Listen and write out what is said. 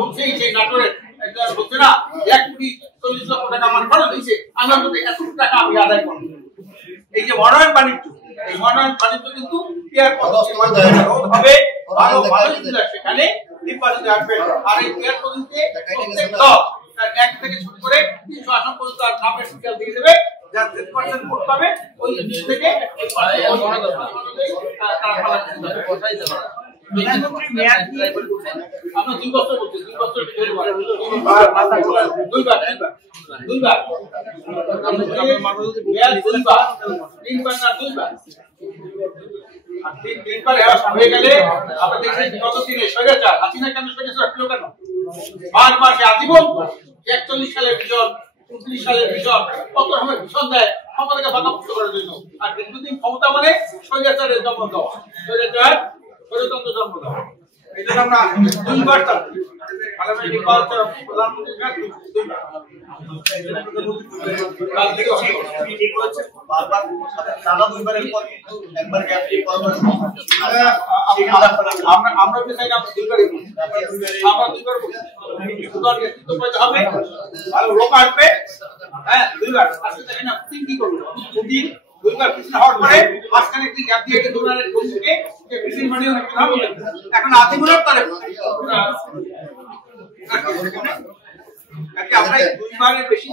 বলছেই সেই নাটোরের বলছে না 1,40,00,000 টাকা আমার খরচ হয়েছে, আমার মধ্যে এত টাকা আমি আদায় করবো। এই যে মনোনয়ন বাণিজ্য, এই মনোনয়ন বাণিজ্য কিন্তু হবে ভালো ভালো সেখানে নির্বাচিত আসবে। আর এই পেয়ার পদ্ধতিতে প্রত্যেক দল এক থেকে শুরু করে 300 আসন পর্যন্ত তার নামের সিরিয়াল দিয়ে দেবে, যার 10% ভোট পাবে ওই লিস্ট থেকে আমরা 2 বছর বলছি, 2 বছর দুইবার হয়ে গেলে আমরা দেখছি গত দিনে স্বৈরাচার হাসিনা কেন স্বৈরাচার হলো কেন? বারবার সে আজীবন 41 সালের ভিশন, 29 সালের ভিশন, কত সময় ভিশন দেয় ক্ষমতাকে বাধাপ্রাপ্ত করার জন্য। আর দীর্ঘদিন ক্ষমতা মানে স্বৈরাচারের জন্ম দেওয়া, স্বৈরাচার স্বৈরতন্ত্র জন্ম দেওয়া। এই জন্য আমরা দুইবার এখন আদিমূলক তারা আমরা দুইবারের বেশি